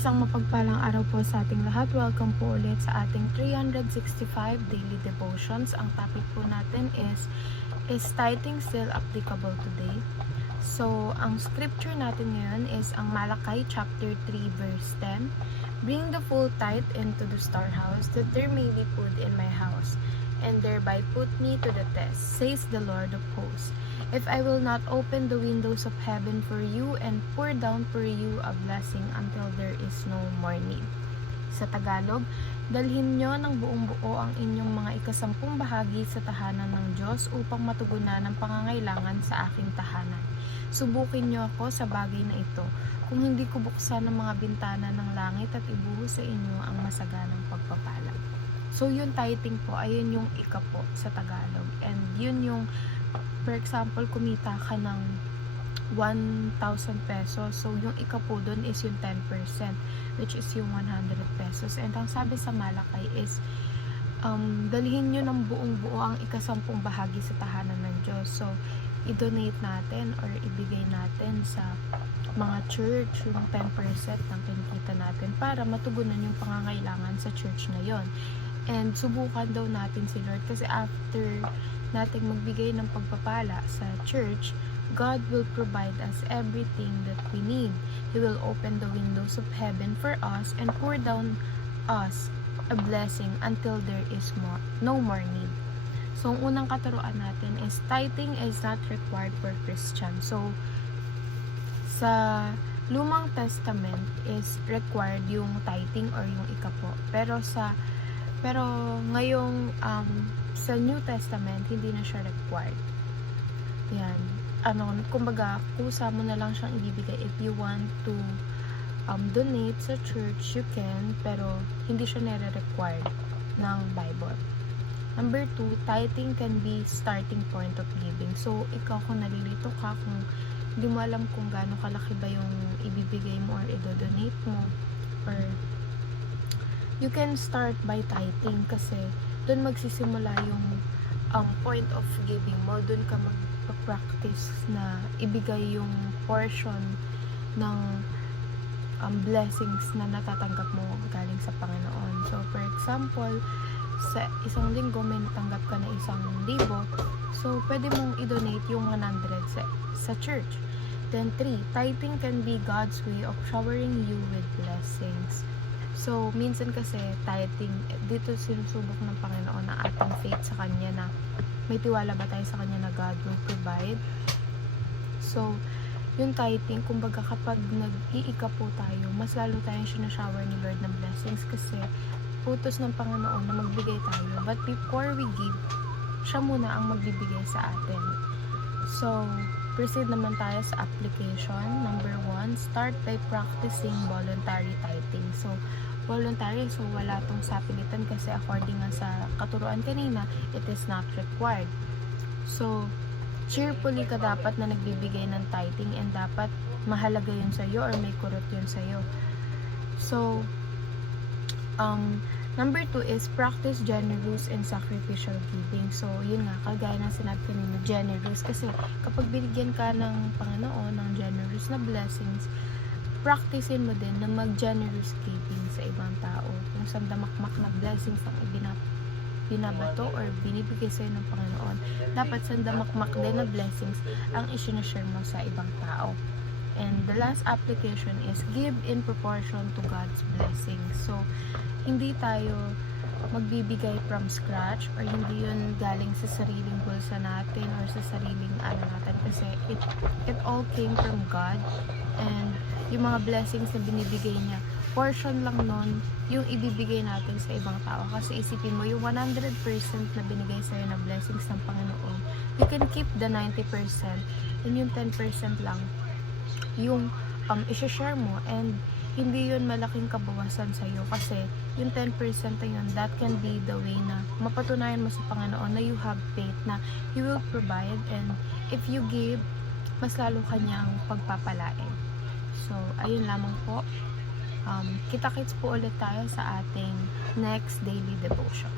Isang mapagpalang araw po sa ating lahat. Welcome po ulit sa ating 365 daily devotions. Ang topic po natin is tithing still applicable today? So, ang scripture natin ngayon is ang Malakay chapter 3 verse 10. Bring the full tithe into the storehouse, that there may be food in my house, and thereby put me to the test, says the Lord of hosts. If I will not open the windows of heaven for you and pour down for you a blessing until there is no more need. Sa Tagalog, dalhin nyo ng buong buo ang inyong mga ikasampung bahagi sa tahanan ng Diyos upang matugunan ang pangangailangan sa aking tahanan. Subukin nyo ako sa bagay na ito, kung hindi ko buksan ang mga bintana ng langit at ibuhos sa inyo ang masaganang pagpapala. So, yung tithing po, ayun yung ikapo sa Tagalog. And yun yung, for example, kumita ka ng 1,000 pesos. So, yung ikapo dun is yung 10%, which is yung 100 pesos. And ang sabi sa Malakay is, dalhin nyo ng buong buo ang ikasampung bahagi sa tahanan ng Diyos. So, i-donate natin or ibigay natin sa mga church yung 10% ng kinikita natin para matugunan yung pangangailangan sa church na yon. And subukan daw natin si Lord kasi after nating magbigay ng pagpapala sa church, God will provide us everything that we need. He will open the windows of heaven for us and pour down us a blessing until there is no more need. So, ang unang katuruan natin is tithing is not required for Christian. So, sa Lumang Testament is required yung tithing or yung ikapo. Pero ngayong sa New Testament, hindi na siya required. Yan. Kumbaga, kusa mo na lang siyang ibibigay. If you want to donate sa church, you can, pero hindi siya nire-required ng Bible. Number 2, tithing can be starting point of giving. So, ikaw kung nalilito ka, kung hindi mo alam kung gaano kalaki ba yung ibibigay mo or i-donate mo, or you can start by tithing kasi doon magsisimula yung point of giving mo. Doon ka mag-practice na ibigay yung portion ng blessings na natatanggap mo galing sa Panginoon. So, for example, sa isang linggo may natanggap ka na 1,000. So, pwede mong i-donate yung 100 sa church. Then 3, tithing can be God's way of showering you with blessings. So, minsan kasi tithing, dito sinusubok ng Panginoon na ating faith sa Kanya na may tiwala ba tayo sa Kanya na God will provide. So, yung tithing, kumbaga kapag nag-iika po tayo, mas lalo tayong sinashower ni Lord ng blessings kasi utos ng Panginoon na magbigay tayo. But before we give, siya muna ang magbibigay sa atin. So, proceed naman tayo sa application. Number 1, start by practicing voluntary tithing. So, voluntary, so wala tong sapilitan kasi according nga sa katuruan kanina, it is not required. So, cheerfully ka dapat na nagbibigay ng tithing and dapat mahalaga yun sa'yo or may kurot yun sa'yo. So, number 2 is practice generous and sacrificial giving. So, yun nga, kagaya ng sinabi kanina, generous. Kasi kapag binigyan ka ng Panginoon ng generous na blessings, practicein mo din na mag-generous giving sa ibang tao. Kung saan damakmak na blessings ang binabato or binibigay sa'yo ng Panginoon, dapat saan damakmak din na blessings ang isinashare mo sa ibang tao. And the last application is give in proportion to God's blessings. So, hindi tayo magbibigay from scratch or hindi yun galing sa sariling bulsa natin or sa sariling natin kasi it all came from God, and yung mga blessings na binibigay niya, portion lang nun yung ibibigay natin sa ibang tao. Kasi isipin mo, yung 100% na binigay sa'yo na blessings ng Panginoon, you can keep the 90% and yung 10% lang yung i-share mo, and hindi yun malaking kabawasan sa'yo kasi yung 10% na yun, that can be the way na mapatunayan mo sa Panginoon na you have faith na He will provide, and if you give, mas lalo kanyang pagpapalain. So, ayun lamang po. Kita-kits po ulit tayo sa ating next daily devotion.